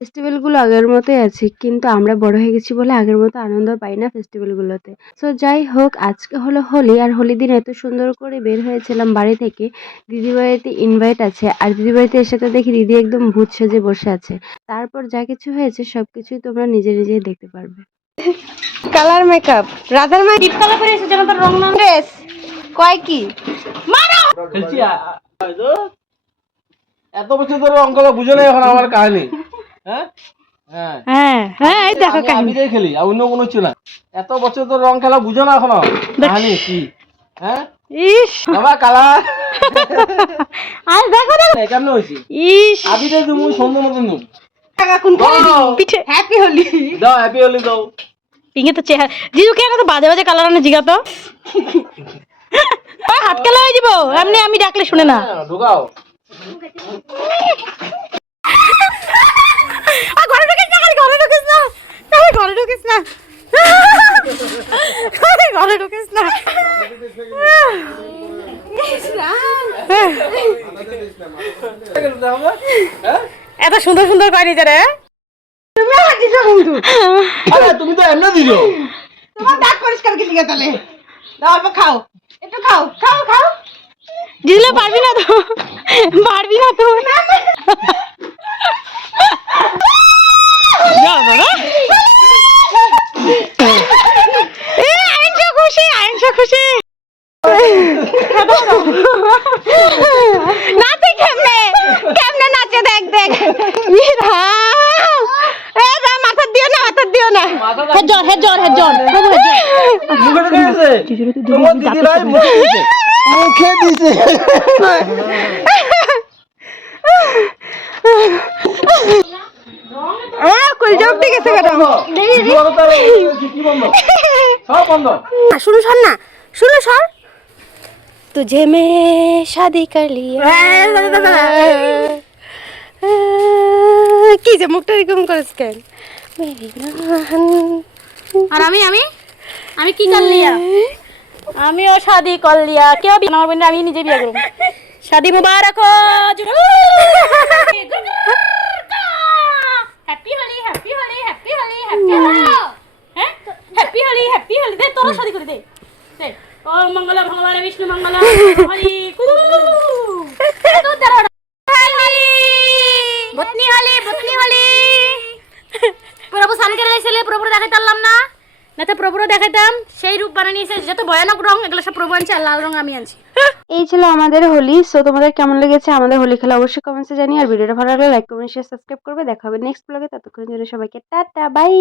ফেস্টিভ্যালগুলো আগের মতোই আছে, কিন্তু আমরা বড় হয়ে গেছি বলে আগের মতো আনন্দ পাই না ফেস্টিভ্যালগুলোতে। সো যাই হোক, আজকে হলো হোলি, আর হোলির দিন এত সুন্দর করে বের হয়েছিলাম বাড়ি থেকে। দিদির বাড়িতে ইনভাইট আছে, আর দিদির বাড়িতে এসে তো দেখি দিদি একদম ভূত সেজে বসে আছে। তারপর যা কিছু হয়েছে সবকিছুই তোমরা নিজে নিজেই দেখতে পারবে। কালার মেকআপ রাধার মা ডিপ কালার করে এসেছে, যেন তার রং না ড্রেস কয় কি মারো খেলছি। এত বছর ধরে রং খেলা বুঝে নাই এখন আমার কাহিনী। হ্যাঁ হ্যাঁ হ্যাঁ হ্যাঁ, এই দেখো আমি আবিরেই খেলি, আর অন্য কোনো ছিল না। এত বছর ধরে রং খেলা বুঝো না এখনো কাহিনী কি? হ্যাঁ ইস বাবা কালার আর দেখো দেখো কেমন হইছে? ইস আবিরে তুমি সুন্দর মতন দাও টাকা কোন করে পিঠে হ্যাপি হোলি দাও, হ্যাপি হোলি দাও। পিঙ্গে তো চেহারা জিজু কে তো বাজে বাজে কালার আনে জিগা তো হাত কালা হয়ে যাব এমনি, আমি ডাকলে শুনে না। ঢুকাও ঘরে ঢুকিস না, ঘরে ঢুকিস না, ঘরে ঢুকিস না, ঘরে ঢুকিস না। এত সুন্দর সুন্দর কয় নিজে রে তুমি তো এমনি দিছো। তোমার দাঁত পরিষ্কার কি লিখে তাহলে দাও, অল্প খাও, একটু খাও খাও খাও। জিজলে পারবি না তো, পারবি না তো। খুশি আইনশো খুশি নাচে কেমনে কেমনে নাচে দেখ দেখ। মাথা দিও না, মাথা দিও না। জ্বর হে জ্বর হে জ্বর মুখে ঢুকে গেছে। তোমার দিদি ভাই মুখে দিছে, মুখে দিছে। শুনো সর না, শুনো সর। तुझे मैं शादी कर लिया কি যে মুখটা এরকম করিস কেন? আর আমি আমি আমি কি कर लिया? আমিও শাদি কর লিয়া। কেউ বিয়ে আমার বোন, আমি নিজে বিয়ে করব। শাদি মুবারক हो। Happy Holi happy Holi happy Holi happy Holi हैं हैप्पी होली हैप्पी होली दे तोरा शादी করে দে দে। ओम मंगल भगवान विष्णु मंगल हरि कुदू तो तेरा बतनी होली প্রভু স্নান করে লাইছিলে, প্রভু দেখাইতাম না, না তো প্রভু দেখাইতাম সেই রূপ বানিয়ে নিয়েছে যত ভয়ানক রং, এগুলো সব প্রভু আনছে আর লাল রং আমি আনছি। এই ছিল আমাদের হোলি। সো তোমাদের কেমন লেগেছে আমাদের হোলি খেলা অবশ্যই কমেন্টসে জানিয়ে, আর ভিডিওটা ভালো লাগলে লাইক কমেন্ট শেয়ার সাবস্ক্রাইব করবে। দেখা হবে নেক্সট ব্লগে, ততক্ষণের জন্য সবাইকে টাটা বাই।